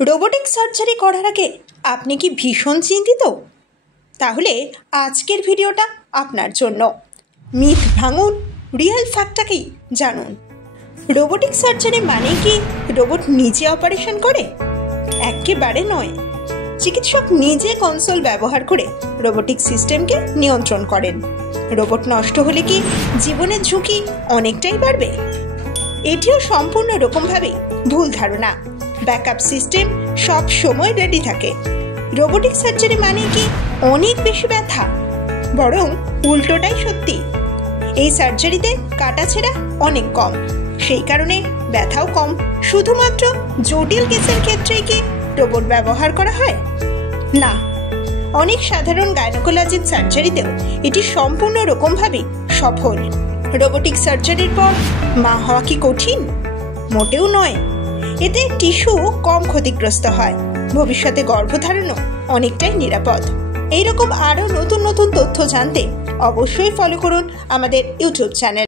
Robotic surgery করার আগে আপনি কি ভীষণ চিন্তিত? তাহলে আজকের ভিডিওটা আপনার জন্য। মিথ ভাঙুন, রিয়েল ফ্যাক্টটাকেই জানুন। রোবোটিক সার্জারি মানে কি রোবট নিজে অপারেশন করে? একেবারে নয়। চিকিৎসক নিজে কনসোল ব্যবহার করে রোবোটিক সিস্টেমকে নিয়ন্ত্রণ করেন। রোবট নষ্ট হলে কি জীবনের ঝুঁকি অনেকটাই বাড়বে? এটিও সম্পূর্ণ রকমভাবে ভুল ধারণা। ব্যাকআপ সিস্টেম সব সময় রেডি থাকে। রোবোটিক সার্জারি মানে কি অনেক বেশি ব্যথা? বরং উল্টোটাই সত্যি। এই সার্জারিতে কাটাছেঁড়া অনেক কম, সেই কারণে ব্যথাও কম। শুধুমাত্র জটিল কেসের ক্ষেত্রেই কি রোবট ব্যবহার করা হয়? না, অনেক সাধারণ গাইনোকোলজিক সার্জারিতেও এটি সম্পূর্ণ রকমভাবেই সফল। রোবোটিক সার্জারির পর মা হওয়া কি কঠিন? মোটেও নয়। এতে টিস্যু কম ক্ষতিগ্রস্ত হয়, ভবিষ্যতে গর্ভধারণও অনেকটাই নিরাপদ। এইরকম আরও নতুন নতুন তথ্য জানতে অবশ্যই ফলো করুন আমাদের ইউটিউব চ্যানেল।